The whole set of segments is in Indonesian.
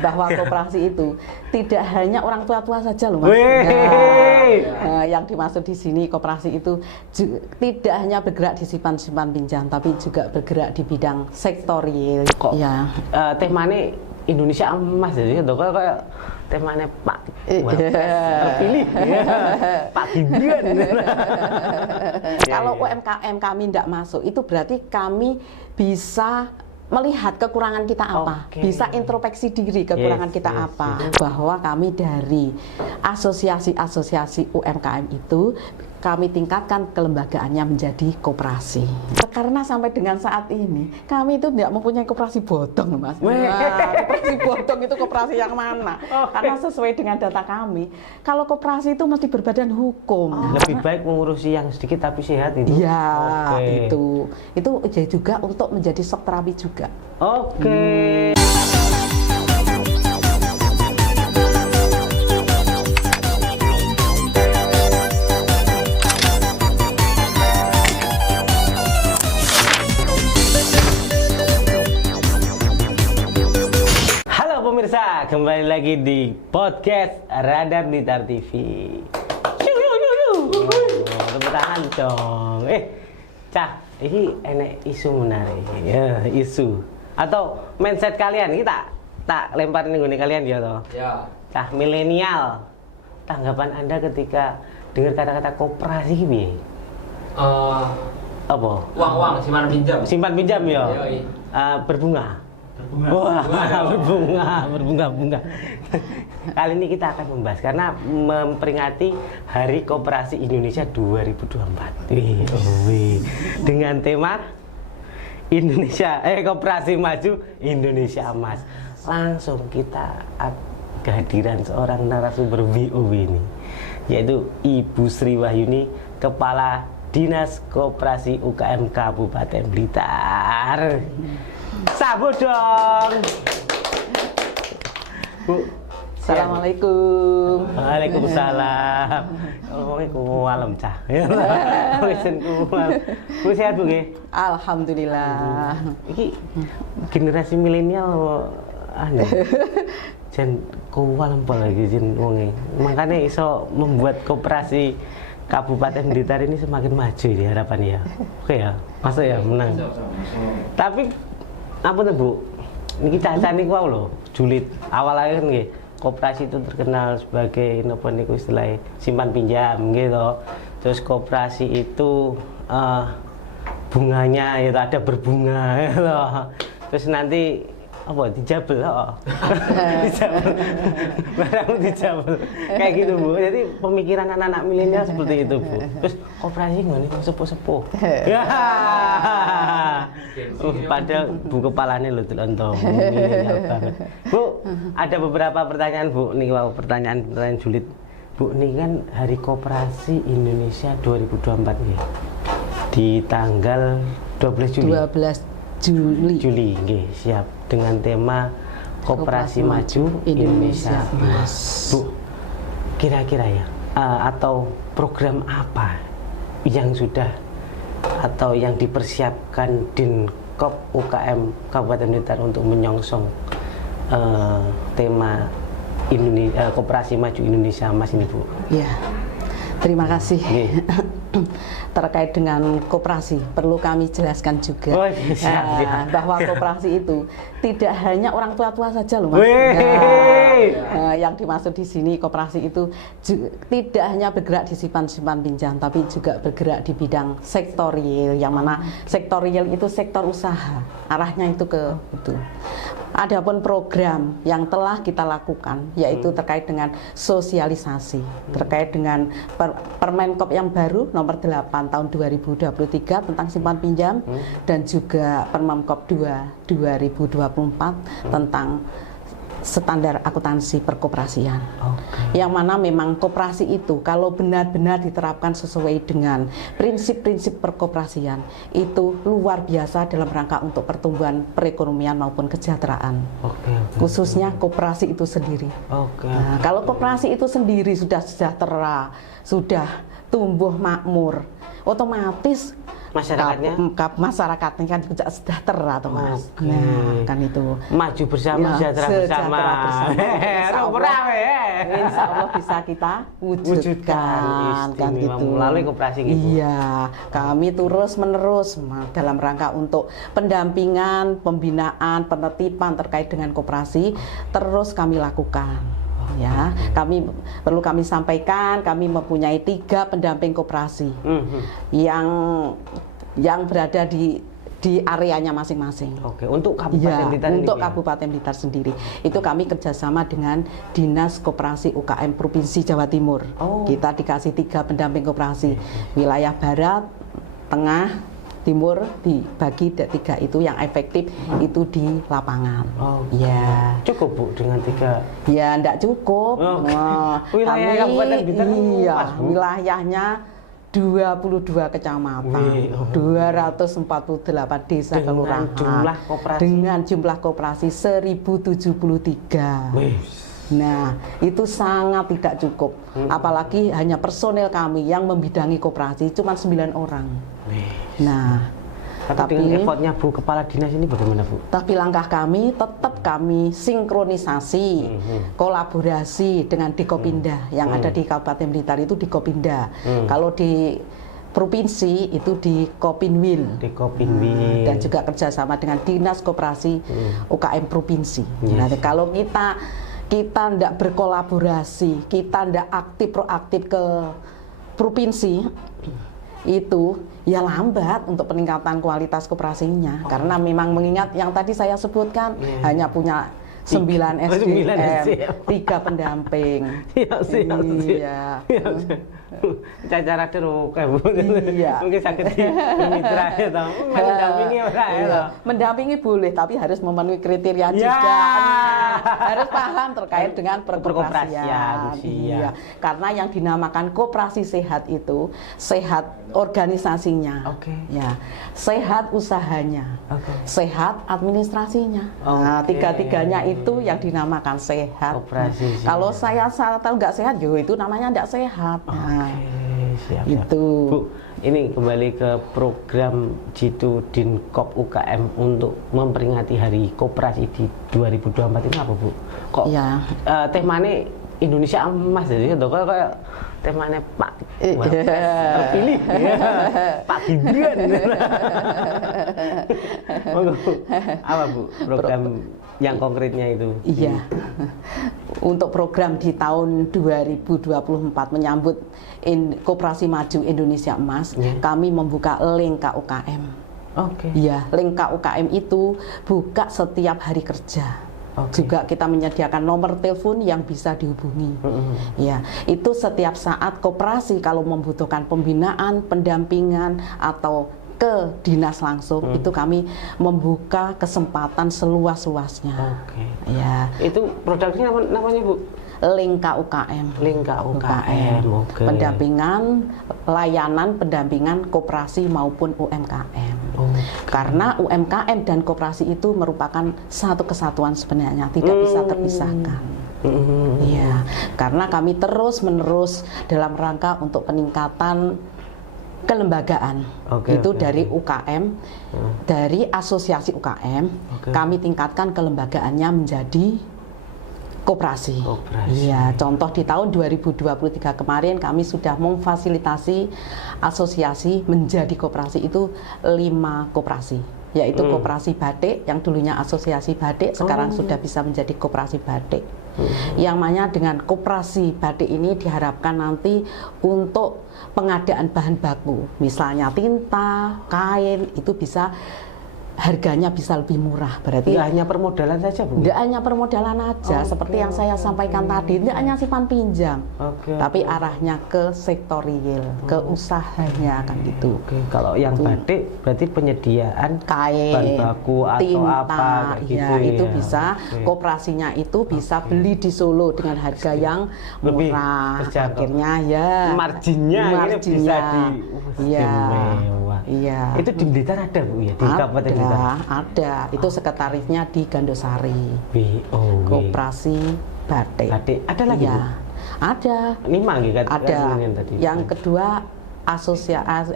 Bahwa koperasi itu tidak hanya orang tua-tua saja loh Mas. Yang dimaksud di sini koperasi itu tidak hanya bergerak di simpan pinjam, tapi juga bergerak di bidang sektor real. Kok ya. Temanya Indonesia Emas jadi kayak temanya Pak terpilih Pak Gibran. Kalau UMKM kami tidak masuk, itu berarti kami bisa melihat kekurangan kita apa, bisa introspeksi diri kekurangan kita apa, bahwa kami dari asosiasi UMKM itu kami tingkatkan kelembagaannya menjadi koperasi. Karena sampai dengan saat ini kami itu tidak mempunyai koperasi bodong, Mas. Koperasi bodong itu koperasi yang mana? Karena sesuai dengan data kami, kalau koperasi itu mesti berbadan hukum. Lebih baik mengurusi yang sedikit tapi sehat itu. Iya, itu juga untuk menjadi shock terapi juga. Pemirsa, kembali lagi di podcast Radar Blitar TV. Tepuk tangan dong. Cah, ini enek isu menarik. Ya, isu atau mindset kalian kita tak lemparin nih kalian ya toh. Ya. Cah milenial. Tanggapan Anda ketika dengar kata-kata koperasi piye? Apa? Uang simpan pinjam. Simpan pinjam ya. Berbunga. Wah, berbunga. Kali ini kita akan membahas karena memperingati Hari Koperasi Indonesia 2024. Dengan tema Indonesia Koperasi Maju Indonesia Emas. Langsung kita kehadiran seorang narasumber VOW ini, yaitu Ibu Sri Wahyuni, Kepala Dinas Koperasi UKM Kabupaten Blitar. Sambut dong, Bu. Assalamualaikum. Waalaikumsalam. Ngomongnya kumalem cah. Bu sehat Bu nggih? Alhamdulillah. Iki generasi milenial jen kumalem lagi jen wonge. Makanya iso membuat koperasi Kabupaten Blitar ini semakin maju di harapan ya. Oke ya, masuk ya menang. Tapi apa tuh Bu? Ini caca nih wow loh, julid awalnya kan nggih. Koperasi itu terkenal sebagai napa niku istilahnya simpan pinjam gitu. Terus koperasi itu bunganya ya ada berbunga gitu. Terus nanti apa dijabel barang dijabel kayak gitu Bu. Jadi pemikiran anak-anak milenial seperti itu Bu. Terus koperasi ngene sepuh-sepuh ya padahal Bu kepalanya lho entong milenial banget Bu. Ada beberapa pertanyaan Bu nih, pertanyaan julid Bu. Nih kan Hari Koperasi Indonesia 2024 nih di tanggal 12 Juli nggih, siap, dengan tema Koperasi Maju Indonesia Emas. Bu, kira-kira ya atau program apa yang sudah atau yang dipersiapkan Dinkop UKM Kabupaten Blitar untuk menyongsong tema Koperasi Maju Indonesia Emas ini Bu? Ya, terima kasih. Terkait dengan koperasi, perlu kami jelaskan juga bahwa koperasi itu tidak hanya orang tua-tua saja loh Mas. Yang dimaksud di sini koperasi itu tidak hanya bergerak di simpan pinjam, tapi juga bergerak di bidang sektor real, yang mana sektor real itu sektor usaha, arahnya itu ke itu. Adapun program yang telah kita lakukan yaitu terkait dengan sosialisasi, terkait dengan Permenkop yang baru nomor 8 tahun 2023 tentang simpan pinjam dan juga Permenkop 2 2024 tentang standar akuntansi perkoperasian. Yang mana memang koperasi itu kalau benar-benar diterapkan sesuai dengan prinsip-prinsip perkoperasian itu luar biasa dalam rangka untuk pertumbuhan perekonomian maupun kesejahteraan. Khususnya koperasi itu sendiri. Nah, kalau koperasi itu sendiri sudah sejahtera, sudah tumbuh makmur, otomatis masyarakatnya masyarakatnya kan juga sejahtera toh Mas. Oke. Nah, kan itu maju bersama, sejahtera bersama. Insya Allah bisa kita wujudkan kan gitu. Melalui koperasi gitu. Iya, kami terus menerus dalam rangka untuk pendampingan, pembinaan, penertiban terkait dengan koperasi terus kami lakukan. Ya, perlu kami sampaikan, kami mempunyai 3 pendamping koperasi yang berada di areanya masing-masing. Oke, untuk Kabupaten Blitar untuk Kabupaten Blitar sendiri itu kami kerjasama dengan Dinas Koperasi UKM Provinsi Jawa Timur. Kita dikasih 3 pendamping koperasi, wilayah Barat, Tengah, Timur, dibagi 3 itu yang efektif itu di lapangan. Ya. Cukup Bu dengan 3? Ya, enggak cukup. Wilayah Kabupaten Blitar wilayahnya 22 kecamatan, 248 desa kelurahan dengan jumlah koperasi 1073. Nah, itu sangat tidak cukup. Apalagi hanya personel kami yang membidangi koperasi cuma 9 orang. Nah, tapi dengan effortnya Bu Kepala Dinas ini bagaimana Bu? Tapi langkah kami tetap kami sinkronisasi, kolaborasi dengan Dikopinda yang ada di Kabupaten Blitar itu Dikopinda. Kalau di provinsi itu di Kopinwil. Dan juga kerjasama dengan Dinas Koperasi UKM Provinsi. Nah, kalau kita tidak berkolaborasi, kita tidak proaktif ke provinsi, itu ya lambat untuk peningkatan kualitas koperasinya. Karena memang mengingat yang tadi saya sebutkan hanya punya 9 SDM, 3 pendamping. Iya. Cara terus kayak Bu. Iya. Mungkin sakit mitra ya toh. Mendampingi ora ya. Mendampingi boleh tapi harus memenuhi kriteria juga. Harus paham terkait dengan perkoperasian. Iya. Karena yang dinamakan koperasi sehat itu sehat organisasinya. Ya. Sehat usahanya. Sehat administrasinya. Nah, 3-tiganya itu yang dinamakan sehat. Kalau saya tahu nggak sehat, yo itu namanya nggak sehat. Siap. Itu. Bu, ini kembali ke program Jitu Dinkop UKM untuk memperingati Hari Koperasi di 2024 ini apa Bu? Kok temanya Indonesia Emas jadi kayak temanya Pak terpilih Pak Gibran. Apa Bu program yang konkretnya itu? Iya. Untuk program di tahun 2024 menyambut Koperasi Maju Indonesia Emas, kami membuka link KUKM. Iya, link KUKM itu buka setiap hari kerja. Juga kita menyediakan nomor telepon yang bisa dihubungi. Ya, itu setiap saat koperasi kalau membutuhkan pembinaan, pendampingan atau ke dinas langsung, itu kami membuka kesempatan seluas-luasnya. Ya. Itu produknya namanya Bu? Link KUKM. Link KUKM. Pendampingan, layanan pendampingan koperasi maupun UMKM. Karena UMKM dan koperasi itu merupakan satu kesatuan sebenarnya, tidak bisa terpisahkan. Iya, karena kami terus-menerus dalam rangka untuk peningkatan kelembagaan. Itu dari UKM, dari asosiasi UKM, kami tingkatkan kelembagaannya menjadi koperasi. Iya, contoh di tahun 2023 kemarin kami sudah memfasilitasi asosiasi menjadi koperasi itu 5 koperasi, yaitu koperasi batik yang dulunya asosiasi batik sekarang sudah bisa menjadi koperasi batik. Yang mana dengan koperasi batik ini diharapkan nanti untuk pengadaan bahan baku, misalnya tinta, kain, itu bisa harganya bisa lebih murah. Berarti nggak hanya permodalan saja Bu? Nggak hanya permodalan aja, seperti yang saya sampaikan tadi, nggak hanya simpan pinjam, tapi arahnya ke sektor real, ke usahanya kan gitu. Kalau yang batik berarti penyediaan kain, bahan baku atau tinta, apa gitu itu bisa koperasinya itu bisa beli di Solo dengan harga yang murah. Akhirnya marginnya bisa Iya. Itu di Blitar ada Bu ya, di Kabupaten Blitar? Ada. Itu sekretarisnya di Gandosari. Koperasi batik. Ada lagi Bu? Ada. 5 gitu kan? Ada. Yang kedua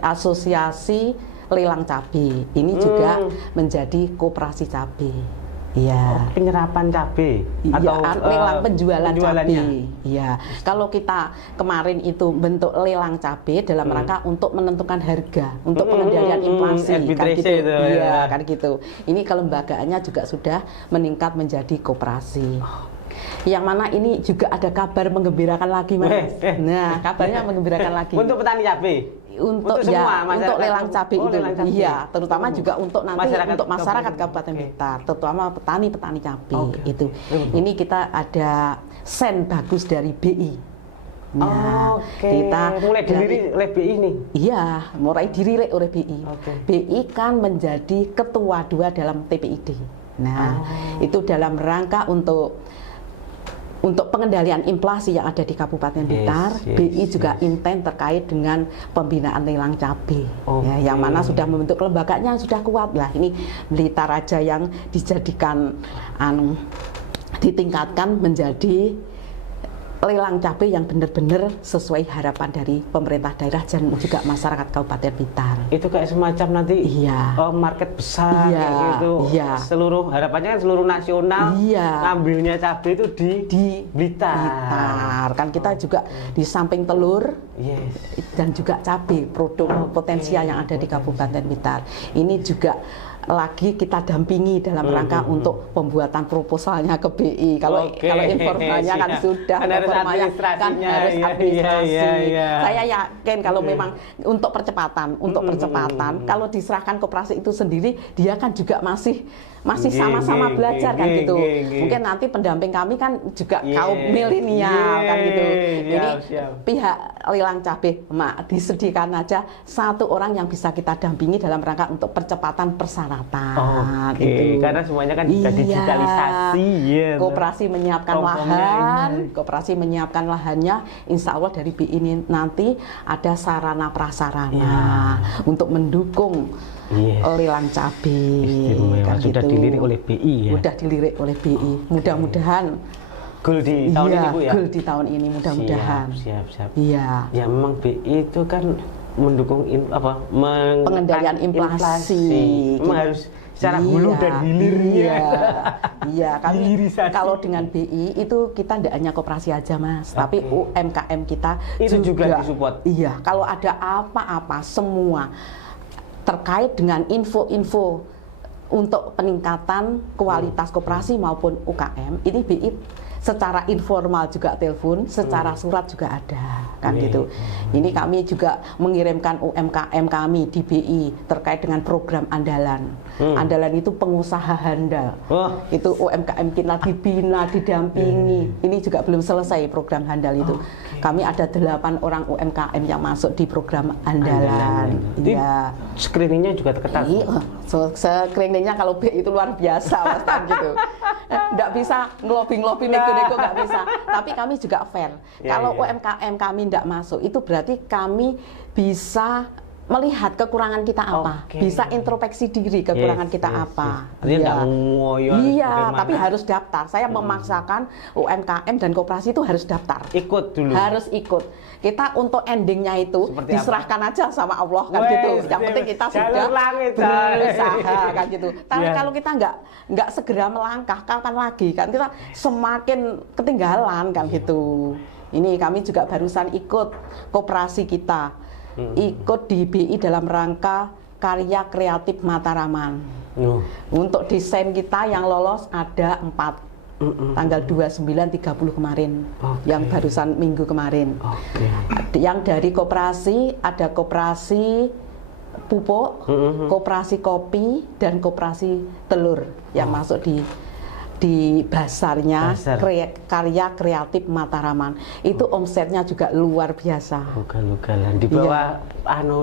asosiasi lelang cabai. Ini juga menjadi koperasi cabai. Iya. Penyerapan cabai atau lelang penjualan cabai. Iya. Kalau kita kemarin itu bentuk lelang cabai dalam rangka untuk menentukan harga, untuk pengendalian inflasi kan gitu. Iya, kan gitu. Ini kelembagaannya juga sudah meningkat menjadi koperasi. Yang mana ini juga ada kabar menggembirakan lagi, Mas. Nah, kabarnya menggembirakan lagi. Untuk petani cabai. Untuk semua, untuk lelang cabai itu, iya, terutama juga untuk nanti untuk masyarakat Kabupaten Blitar, terutama petani cabai itu. Ini kita ada sen bagus dari BI. Nah, kita mulai dilirik oleh BI nih. Iya, mulai dilirik oleh BI. BI kan menjadi ketua 2 dalam TPID. Nah, itu dalam rangka untuk pengendalian inflasi yang ada di Kabupaten Blitar, BI juga intent terkait dengan pembinaan lelang cabai, ya, yang mana sudah membentuk lembaganya sudah kuat lah. Ini Blitar aja yang dijadikan ditingkatkan menjadi lelang cabai yang benar-benar sesuai harapan dari pemerintah daerah dan juga masyarakat Kabupaten Blitar. Itu kayak semacam nanti market besar kayak gitu. Seluruh harapannya kan seluruh nasional ngambilnya cabai itu di Blitar. Kan kita juga di samping telur dan juga cabai produk potensial yang ada di Kabupaten Blitar. Ini juga lagi kita dampingi dalam rangka untuk pembuatan proposalnya ke BI. Kalau informalnya kan sudah, formalnya kan harus administrasi. Saya yakin kalau memang untuk percepatan, kalau diserahkan koperasi itu sendiri, dia kan juga masih sama-sama belajar kan gitu. Mungkin nanti pendamping kami kan juga kaum milenial kan gitu. Jadi pihak lelang cabai disediakan aja 1 orang yang bisa kita dampingi dalam rangka untuk percepatan persyaratan. Gitu. Karena semuanya kan sudah digitalisasi. Koperasi menyiapkan lahan, koperasi menyiapkan lahannya. Insya Allah dari BI ini nanti ada sarana prasarana untuk mendukung lelang cabai. Kan sudah gitu. Dilirik oleh BI ya. Sudah dilirik oleh BI. Mudah-mudahan goal di tahun ini Bu ya. Goal di tahun ini mudah-mudahan. Siap. Iya. Ya memang BI itu kan mendukung pengendalian inflasi. Memang harus secara hulu dan hilirnya. Iya, kalau dengan BI itu kita tidak hanya koperasi aja, Mas, tapi UMKM kita itu juga disupport. Iya, kalau ada apa-apa semua terkait dengan info-info untuk peningkatan kualitas koperasi maupun UKM, ini BI secara informal juga telepon, secara surat juga ada, kan gitu. Ini kami juga mengirimkan UMKM kami di BI terkait dengan program andalan. Andalan itu pengusaha handal. Itu UMKM kita dibina, didampingi. Ini juga belum selesai program handal itu. Kami ada 8 orang UMKM yang masuk di program andalan. Iya. Screeningnya juga terketat. Screeningnya kalau BI itu luar biasa, Mas, kan gitu. Nggak bisa ngelobi nego-nego, nggak bisa. Tapi kami juga fair. Kalau UMKM kami nggak masuk, itu berarti kami bisa melihat kekurangan kita apa, bisa introspeksi diri kekurangan kita apa. Iya, tapi harus daftar. Saya memaksakan UMKM dan koperasi itu harus daftar. Ikut dulu. Harus ikut. Kita untuk endingnya itu seperti diserahkan aja sama Allah kan gitu. Yang penting kita sudah berusaha kan gitu. Tapi kalau kita nggak segera melangkah, kapan lagi kan kita semakin ketinggalan kan gitu. Ini kami juga barusan ikut koperasi kita. Ikut di BI dalam rangka karya kreatif Mataraman. Untuk desain kita yang lolos ada 4 tanggal 29, 30 kemarin, yang barusan minggu kemarin. Yang dari koperasi ada koperasi pupuk, koperasi kopi, dan koperasi telur yang masuk di basarnya karya kreatif Mataraman. Itu omsetnya juga luar biasa. Ugal-ugalan di bawah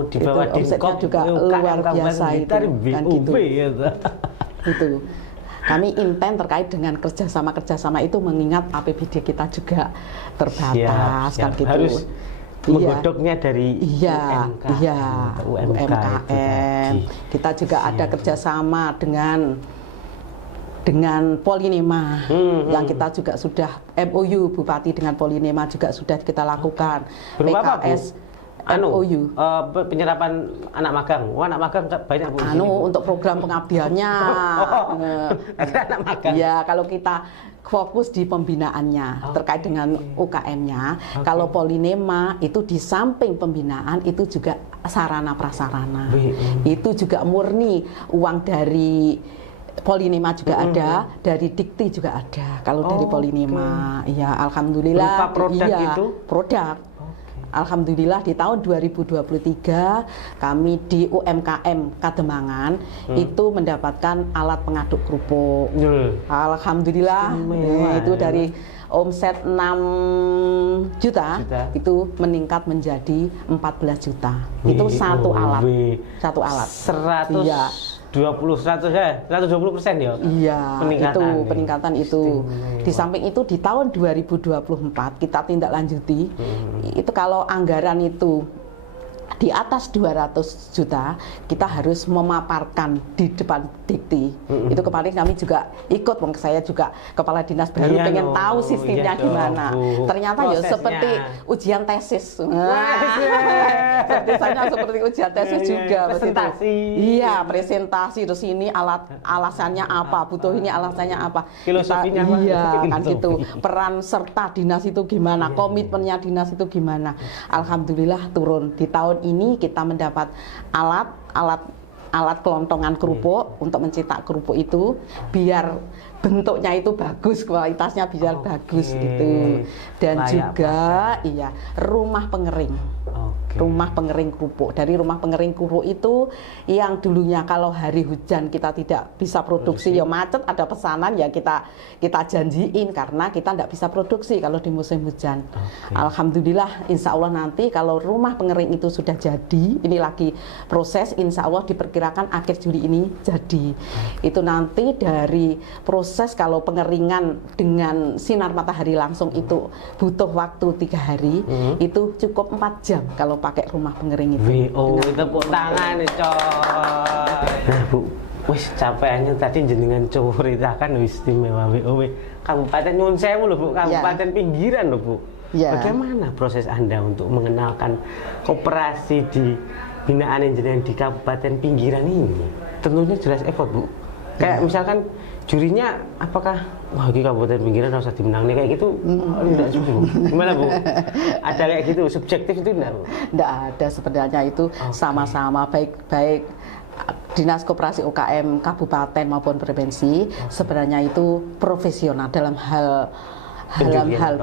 di bawah omsetnya juga luar biasa itu kan gitu. Itu kami intent terkait dengan kerjasama itu mengingat APBD kita juga terbatas kan gitu. Harus menggodoknya dari UMKM. Kita juga ada kerjasama dengan Polinema yang kita juga sudah MOU Bupati dengan Polinema juga sudah kita lakukan. PKS MOU. Penyerapan anak magang. Anak magang banyak Bu. Untuk program pengabdiannya. Anak magang. Ya, kalau kita fokus di pembinaannya terkait dengan UKM-nya. Kalau Polinema itu di samping pembinaan itu juga sarana prasarana. Itu juga murni uang dari Polinema juga ada, dari Dikti juga ada. Kalau dari Polinema, ya alhamdulillah. Berupa produk itu? Produk. Alhamdulillah di tahun 2023 kami di UMKM Kademangan itu mendapatkan alat pengaduk kerupuk. Alhamdulillah itu dari omset 6 juta itu meningkat menjadi 14 juta. Itu satu alat. 120% ya? Iya, peningkatan itu. Di samping itu di tahun 2024 kita tindak lanjuti, itu kalau anggaran itu di atas 200 juta, kita harus memaparkan di depan Dikti. Itu kemarin kami juga ikut, saya juga kepala dinas baru pengen tahu sistemnya gimana. Ternyata ya seperti ujian tesis. Seperti ujian tesis juga. Presentasi. Iya, presentasi. Terus ini alasannya apa, butuh ini alasannya apa. Filosofinya kan gitu. Peran serta dinas itu gimana, komitmennya dinas itu gimana. Alhamdulillah turun. Di tahun ini kita mendapat alat kelontongan kerupuk untuk mencetak kerupuk itu biar bentuknya itu bagus, kualitasnya biar bagus gitu. Dan juga rumah pengering. Rumah pengering kerupuk. Dari rumah pengering kerupuk itu yang dulunya kalau hari hujan kita tidak bisa produksi, ya macet, ada pesanan ya kita janjiin karena kita tidak bisa produksi kalau di musim hujan. Alhamdulillah, insya Allah nanti kalau rumah pengering itu sudah jadi, ini lagi proses, insya Allah diperkirakan akhir Juli ini jadi. Itu nanti dari proses kalau pengeringan dengan sinar matahari langsung itu butuh waktu 3 hari, itu cukup 4 jam kalau pakai rumah pengering itu. Tepuk tangan nih coy. Nah Bu, wis capeknya tadi jenengan ceritakan istimewa WOW Kabupaten Nyuwun Sewu loh Bu, Kabupaten pinggiran loh Bu. Bagaimana proses Anda untuk mengenalkan koperasi di binaan jenengan di Kabupaten pinggiran ini? Tentunya jelas effort Bu. Kayak misalkan jurinya apakah wah ini Kabupaten pinggiran harus dimenang nih kayak gitu, tidak Bu. Gimana Bu? Ada kayak gitu subjektif itu enggak Bu? Enggak ada sebenarnya itu sama-sama baik Dinas Koperasi UKM Kabupaten maupun provinsi sebenarnya itu profesional dalam hal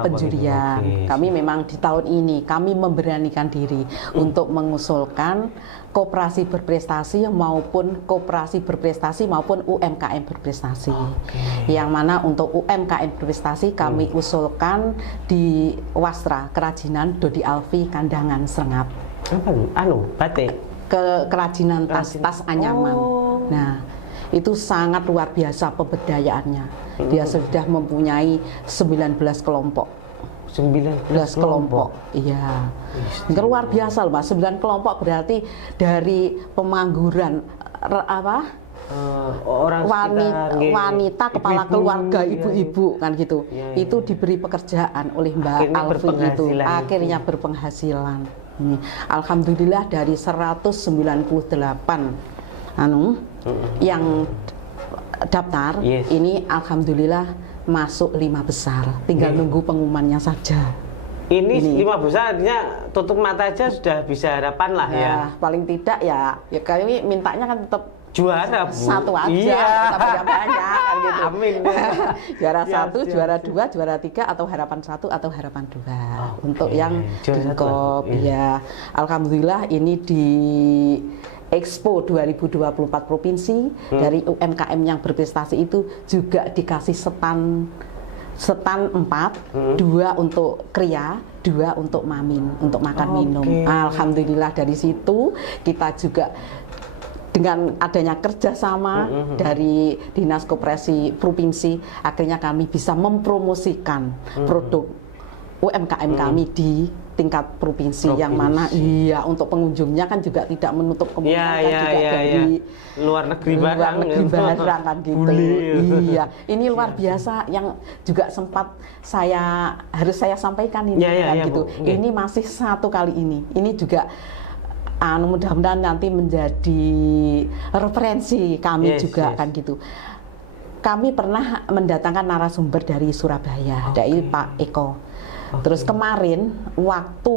penjurian. Kami memang di tahun ini kami memberanikan diri untuk mengusulkan koperasi berprestasi maupun UMKM berprestasi. Yang mana untuk UMKM berprestasi kami usulkan di Wastra Kerajinan Dodi Alfi Kandangan Srengap. Batik. Kerajinan tas anyaman. Nah, itu sangat luar biasa pemberdayaannya. Dia sudah mempunyai 19 kelompok. 19 kelompok. Iya. Luar biasa loh, Mas. 9 kelompok berarti dari pemangguran orang wanita kepala keluarga, ibu-ibu kan gitu. Itu diberi pekerjaan oleh Mbak Alfi itu. Akhirnya berpenghasilan. Alhamdulillah dari 198 yang daftar ini alhamdulillah masuk 5 besar, tinggal nunggu pengumumannya saja. Ini 5 besar artinya tutup mata aja sudah bisa harapan lah ya. Paling tidak ya kami mintanya kan tetap juara Bu. Satu aja, tapi banyak kan gitu. Amin. Juara 1, juara 2, juara 3 atau harapan 1 atau harapan 2 untuk yang Dinkop ya. Alhamdulillah ini di Expo 2024 provinsi dari UMKM yang berprestasi itu juga dikasih setan 4, 2 untuk kria, 2 untuk mamin, untuk makan minum. Alhamdulillah dari situ kita juga dengan adanya kerjasama dari Dinas Koperasi Provinsi, akhirnya kami bisa mempromosikan produk UMKM kami di tingkat provinsi, yang mana iya untuk pengunjungnya kan juga tidak menutup kemungkinan juga dari luar negeri barang kan gitu. Iya, ini luar biasa yang juga sempat harus saya sampaikan ini kan gitu. Bu. Ini masih satu kali ini. Ini juga mudah-mudahan nanti menjadi referensi kami juga kan gitu. Kami pernah mendatangkan narasumber dari Surabaya, dari Pak Eko. Terus kemarin waktu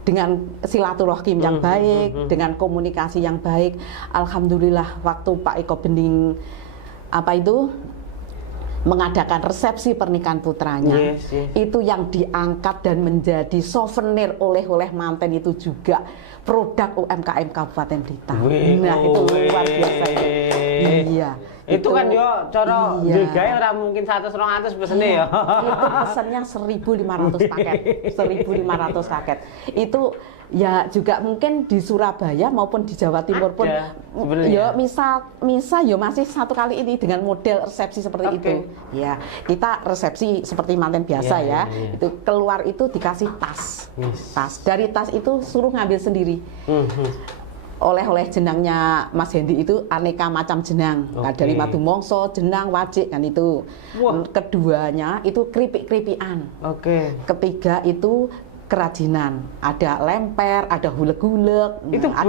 dengan silaturahim yang baik, dengan komunikasi yang baik, alhamdulillah waktu Pak Eko Bening mengadakan resepsi pernikahan putranya, itu yang diangkat dan menjadi souvenir oleh manten itu juga produk UMKM Kabupaten Blitar. Nah itu luar biasa. Iya. Itu kan yo cara digawe ora mungkin 100-200 pesene ya. Itu pesennya 1.500 paket. 1.500 paket. Itu ya juga mungkin di Surabaya maupun di Jawa Timur pun ya misa ya masih satu kali ini dengan model resepsi seperti itu. Ya, kita resepsi seperti manten biasa Itu keluar itu dikasih tas. Tas. Dari tas itu suruh ngambil sendiri. Oleh-oleh jenangnya Mas Hendi itu aneka macam jenang, dari madu mongso, jenang, wajik kan itu. Keduanya itu keripik-keripikan. Ketiga itu kerajinan, ada lemper, ada hulek-hulek, itu ada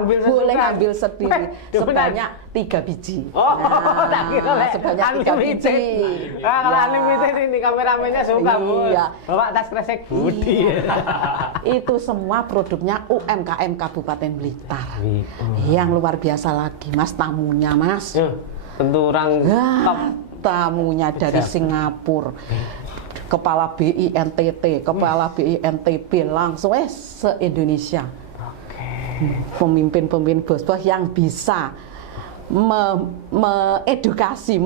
boleh ngambil sendiri sebanyak 3 biji. Sebanyak 3 biji. Kalau unlimited ini kameramennya suka Bu. Bawa tas kresek Budi. Itu semua produknya UMKM Kabupaten Blitar. Yang luar biasa lagi Mas, tamunya Mas. Tentu orang top. Tamunya dari Singapura. Kepala BI NTT, Kepala BI NTB, langsung se-Indonesia. Pemimpin-pemimpin bos-bos yang bisa mengedukasi,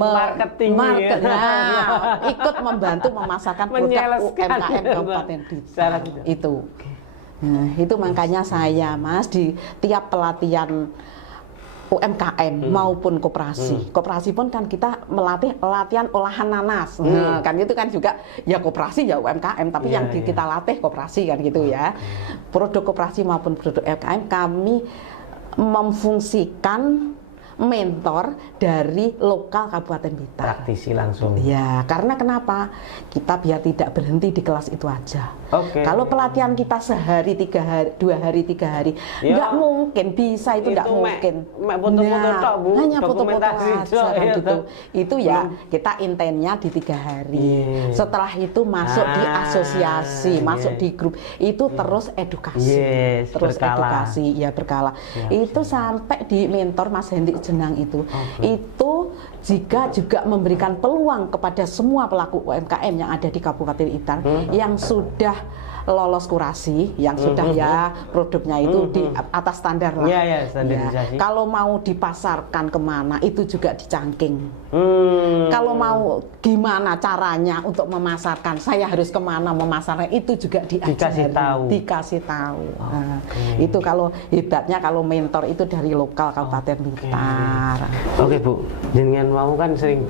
ikut membantu memasarkan produk UMKM Kabupaten Blitar. Itu makanya saya Mas di tiap pelatihan UMKM maupun koperasi. Koperasi pun kan kita melatih latihan olahan nanas. Kan itu kan juga ya koperasi ya UMKM, tapi yang kita latih koperasi kan gitu ya. Produk koperasi maupun produk UMKM kami memfungsikan mentor dari lokal Kabupaten Blitar. Praktisi langsung. Ya, karena kenapa? Kita biar tidak berhenti di kelas itu aja. Kalau pelatihan kita sehari, 3 hari, 2 hari, 3 hari, nggak mungkin bisa itu nggak mungkin. Hanya foto-foto aja kan gitu. Itu ya kita intennya di 3 hari. Setelah itu masuk di asosiasi, masuk di grup. Itu terus edukasi, terus edukasi, ya berkala. Itu sampai di mentor Mas Hendi Jenang itu jika juga memberikan peluang kepada semua pelaku UMKM yang ada di Kabupaten Blitar yang sudah lolos kurasi, yang sudah ya produknya itu di atas standar lah. Standarisasi. Kalau mau dipasarkan kemana itu juga dicangking. Kalau mau gimana caranya untuk memasarkan, saya harus kemana memasarkan itu juga diajari, dikasih tahu. Itu kalau hebatnya kalau mentor itu dari lokal Kabupaten Blitar. Bu, jenengan mau kan sering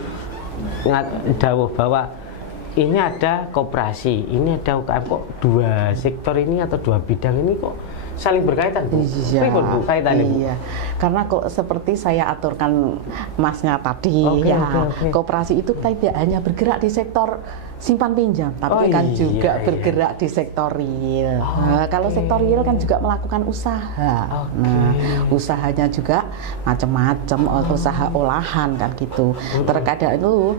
dawuh bahwa ini ada koperasi, ini ada UKM, kok 2 sektor ini atau 2 bidang ini kok saling berkaitan Bu? Bu kaitannya Bu? Iya, karena kok seperti saya aturkan Masnya tadi, koperasi itu tidak hanya bergerak di sektor simpan pinjam, tapi kan juga bergerak di sektor real. Kalau sektor real kan juga melakukan usaha. Usahanya juga macam-macam, usaha olahan kan gitu. Terkadang itu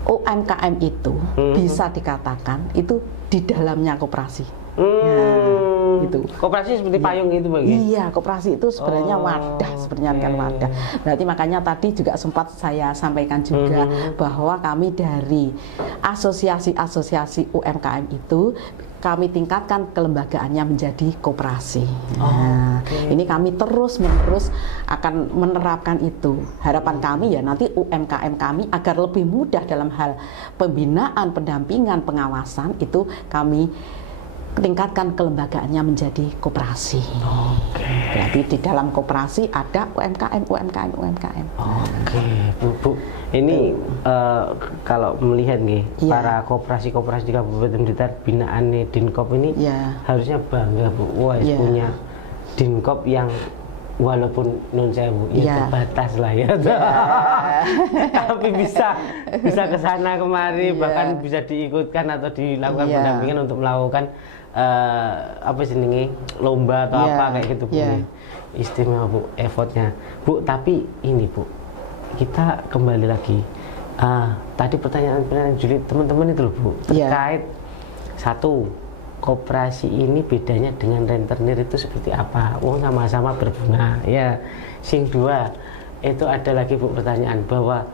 UMKM itu bisa dikatakan itu di dalamnya koperasi. Gitu. Koperasi seperti payung itu Bang? Iya, koperasi itu sebenarnya wadah, sebenarnya kan wadah. Berarti makanya tadi juga sempat saya sampaikan juga bahwa kami dari asosiasi-asosiasi UMKM itu kami tingkatkan kelembagaannya menjadi koperasi. Ini kami terus-menerus akan menerapkan itu. Harapan kami ya nanti UMKM kami agar lebih mudah dalam hal pembinaan, pendampingan, pengawasan itu kami tingkatkan kelembagaannya menjadi koperasi. Berarti di dalam koperasi ada UMKM. Oke, Bu. Ini kalau melihat nih para koperasi di Kabupaten Blitar binaan Dinkop ini harusnya bangga, Bu. Wah, punya Dinkop yang walaupun nun sewu terbatas lah ya. Tapi bisa ke sana kemari, bahkan bisa diikutkan atau dilakukan pendampingan untuk melakukan apa sih ini lomba atau apa kayak gitu, Bu. Istimewa, Bu, effortnya, Bu. Tapi ini, Bu, kita kembali lagi tadi pertanyaan Juli teman-teman itu loh, Bu, terkait satu, koperasi ini bedanya dengan rentenir itu seperti apa? Oh, sama-sama berbunga ya. Sing dua, itu ada lagi, Bu, pertanyaan bahwa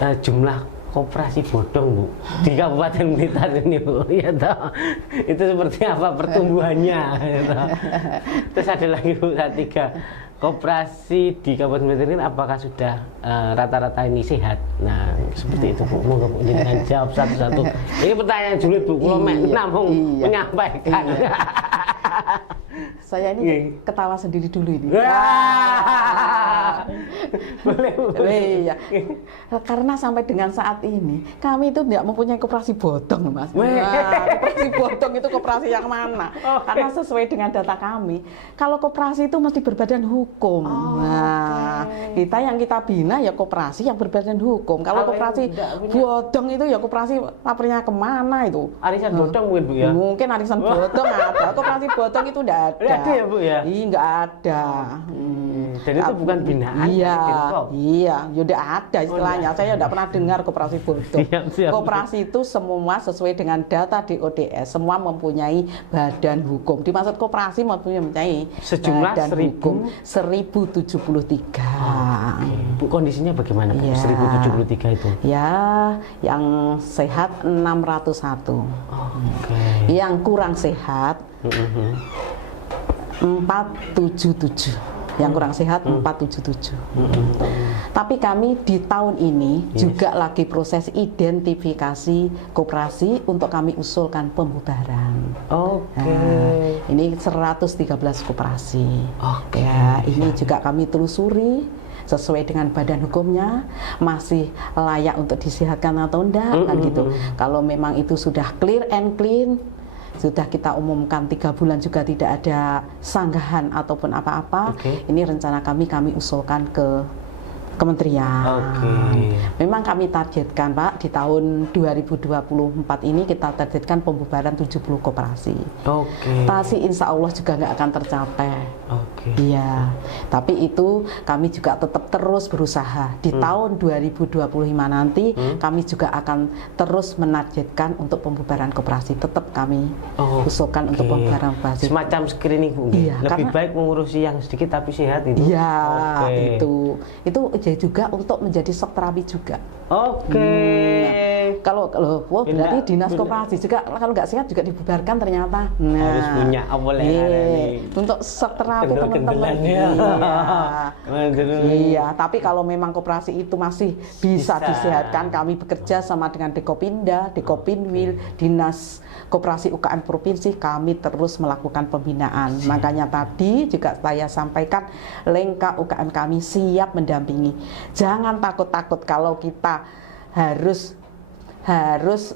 jumlah koperasi bodong, Bu, di Kabupaten Blitar ini, Bu, ya toh, itu seperti apa pertumbuhannya, ya toh. Terus ada lagi, Bu, tiga, koperasi di Kabupaten Blitar ini apakah sudah rata-rata ini sehat? Nah, seperti itu, Bu. Moga Bu jangan jawab satu-satu. Ini pertanyaan sulit, Bu. Kalau nampung menyampaikan. Saya ini ketawa sendiri dulu ini. Boleh. Karena sampai dengan saat ini kami itu tidak mempunyai koperasi bodong, Mas. Koperasi bodong itu koperasi yang mana? Karena sesuai dengan data kami, kalau koperasi itu mesti berbadan hukum. Kita yang kita bina ya koperasi yang berbadan hukum. Kalau koperasi bodong itu ya koperasi lapornya kemana itu? Arisan bodong mungkin, Bu, ya? Mungkin arisan bodong ada. Koperasi bodong itu tidak ada. Ada ya, Bu, ya? Iya, nggak ada. Dan itu bukan binaan. Iya, ya udah ada istilahnya. Saya udah pernah dengar koperasi bodong. Koperasi itu semua sesuai dengan data DODS, semua mempunyai badan hukum. Dimaksud koperasi mempunyai sejumlah badan hukum 1073. Bu, kondisinya bagaimana, Bu? 1073 itu? Ya, yang sehat 601. Yang kurang sehat 477. Yang kurang sehat 477. Tapi kami di tahun ini juga lagi proses identifikasi koperasi untuk kami usulkan pembubaran. Ini 113 koperasi. Ya, ini juga kami telusuri sesuai dengan badan hukumnya, masih layak untuk disehatkan atau enggak, kan gitu. Kalau memang itu sudah clear and clean, sudah kita umumkan 3 bulan juga tidak ada sanggahan ataupun apa-apa. Ini rencana kami usulkan ke kementerian. Memang kami targetkan, Pak, di tahun 2024 ini kita targetkan pembubaran 70 koperasi. Tapi insya Allah juga nggak akan tercapai. Iya, tapi itu kami juga tetap terus berusaha. Di tahun 2025 nanti kami juga akan terus menargetkan untuk pembubaran koperasi. Tetap kami usulkan untuk pembubaran koperasi. Semacam screening, Bu. Lebih baik mengurusi yang sedikit tapi sehat itu. Iya, itu juga untuk menjadi shock terapi juga. Kalau berarti dinas koperasi juga kalau nggak sehat juga dibubarkan ternyata. Harus punya untuk shock terapi teman-teman. Iya, tapi kalau memang koperasi itu masih bisa disehatkan, kami bekerja sama dengan Dekopinda, Dekopinwil, Dinas Koperasi UKM Provinsi, kami terus melakukan pembinaan. Makanya tadi juga saya sampaikan, Lengka UKM kami siap mendampingi. Jangan takut-takut kalau kita harus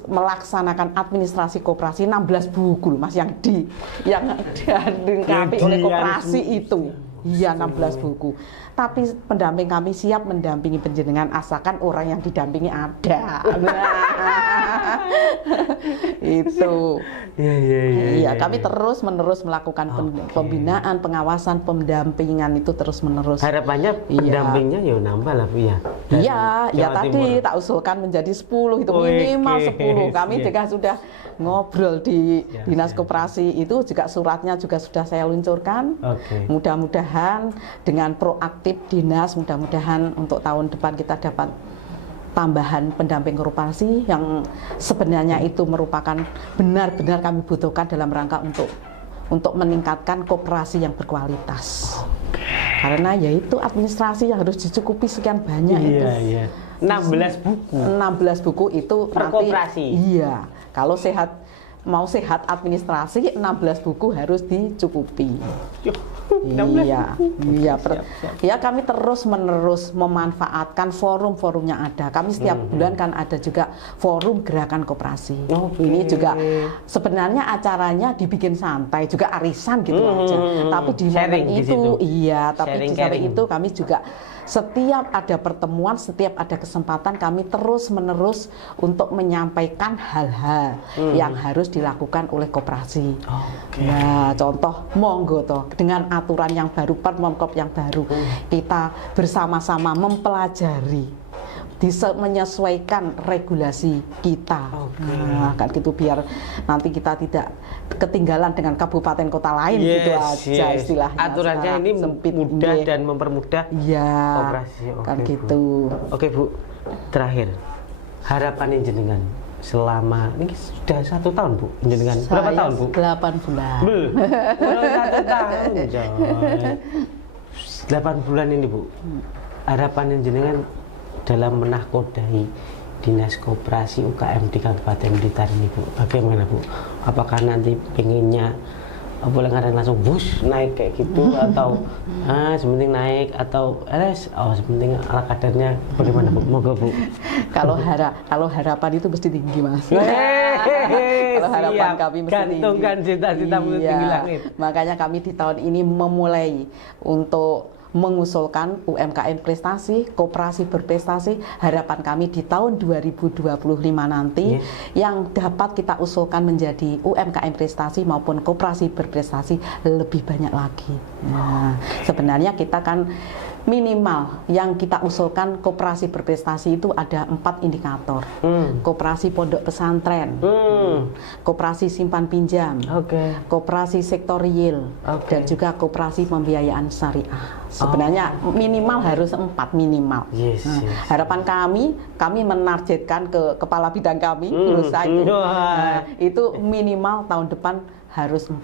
melaksanakan administrasi koperasi 16 buku, Mas, yang dilengkapi oleh koperasi itu. Iya, 16 buku. Tapi pendamping kami siap mendampingi penjenengan asalkan orang yang didampingi ada. Itu. Iya, kami terus menerus melakukan pembinaan, pengawasan, pendampingan itu terus menerus. Harapannya pendampingnya ya nambah lah, Bu, ya. Iya, ya tadi tak usulkan menjadi 10 itu minimal 10. Kami juga sudah ngobrol di Dinas Koperasi itu juga suratnya juga sudah saya luncurkan. Mudah-mudahan dengan proaktif dinas, mudah-mudahan untuk tahun depan kita dapat tambahan pendamping koperasi yang sebenarnya itu merupakan benar-benar kami butuhkan dalam rangka untuk meningkatkan koperasi yang berkualitas. Karena yaitu administrasi yang harus dicukupi sekian banyak itu. 16 buku. 16 buku itu per nanti koperasi. Iya. Kalau sehat mau sehat administrasi 16 buku harus dicukupi. Iya, ya kami terus menerus memanfaatkan forum-forum yang ada. Kami setiap bulan kan ada juga forum gerakan koperasi. Ini juga sebenarnya acaranya dibikin santai, juga arisan gitu aja. Tapi di momen itu, tapi di samping itu kami juga setiap ada pertemuan, setiap ada kesempatan kami terus menerus untuk menyampaikan hal-hal yang harus dilakukan oleh koperasi. Ya, contoh monggo toh dengan aturan yang baru, Permomkop yang baru, kita bersama-sama mempelajari, menyesuaikan regulasi kita. Nah, kan gitu biar nanti kita tidak ketinggalan dengan kabupaten kota lain gitu aja istilahnya. Aturannya ini mudah dan mempermudah koperasi. Kan gitu. Oke Bu, terakhir harapan jenengan selama ini sudah 1 tahun Bu, jenengan berapa tahun Bu? 8 bulan. Belum 1 tahun, Coy. 8 bulan ini Bu, harapan jenengan dalam menahkodai Dinas Koperasi UKM di Kabupaten Blitar ini Bu, bagaimana Bu? Apakah nanti pengennya boleh langsung bus naik kayak gitu atau sepenting naik atau sepenting ala kadarnya, bagaimana Bu? Moga Bu. Kalau harapan itu mesti tinggi Mas. Kalau harapan kami mesti tinggi. Gantungkan cita-cita tinggi langit. Makanya kami di tahun ini memulai untuk mengusulkan UMKM prestasi, koperasi berprestasi. Harapan kami di tahun 2025 nanti yang dapat kita usulkan menjadi UMKM prestasi maupun koperasi berprestasi lebih banyak lagi. Nah, sebenarnya kita kan minimal yang kita usulkan koperasi berprestasi itu ada 4 indikator. Koperasi pondok pesantren, koperasi simpan pinjam, koperasi sektor real, dan juga koperasi pembiayaan syariah. Sebenarnya minimal harus 4 minimal. Harapan kami menargetkan ke kepala bidang kami, guru saya itu minimal tahun depan harus 4.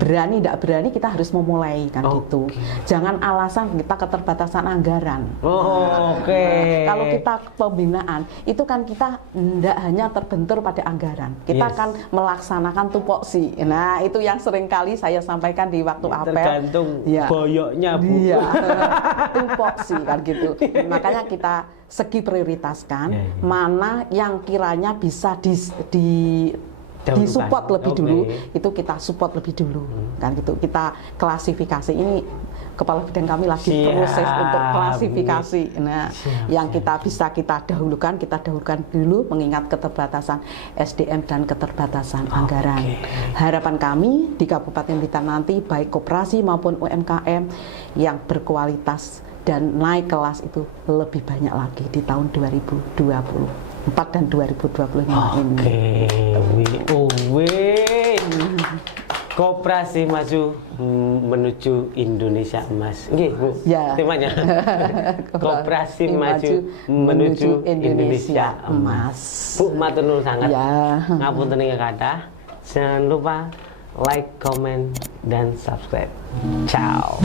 Berani tidak berani kita harus memulai kan gitu. Jangan alasan kita keterbatasan anggaran. Kalau kita pembinaan itu kan kita tidak hanya terbentur pada anggaran. Kita akan melaksanakan tupoksi. Nah, itu yang sering kali saya sampaikan di waktu apel. Tergantung boyoknya Bu. Tupoksi kan gitu. Makanya kita segi prioritaskan mana yang kiranya bisa disupport lebih dulu, itu kita support lebih dulu kan gitu. Kita klasifikasi, ini kepala bidang kami lagi proses untuk klasifikasi. Nah, yang kita bisa kita dahulukan dulu mengingat keterbatasan SDM dan keterbatasan anggaran. Harapan kami di Kabupaten Blitar nanti baik koperasi maupun UMKM yang berkualitas dan naik kelas itu lebih banyak lagi di tahun 2024 dan 2025 ini. Koperasi maju menuju Indonesia emas. Nggih, Bu. Temanya. Koperasi maju menuju Indonesia emas. Bu, matur nuwun sangat. Ngapunten ing kathah. Jangan lupa like, comment, dan subscribe. Ciao.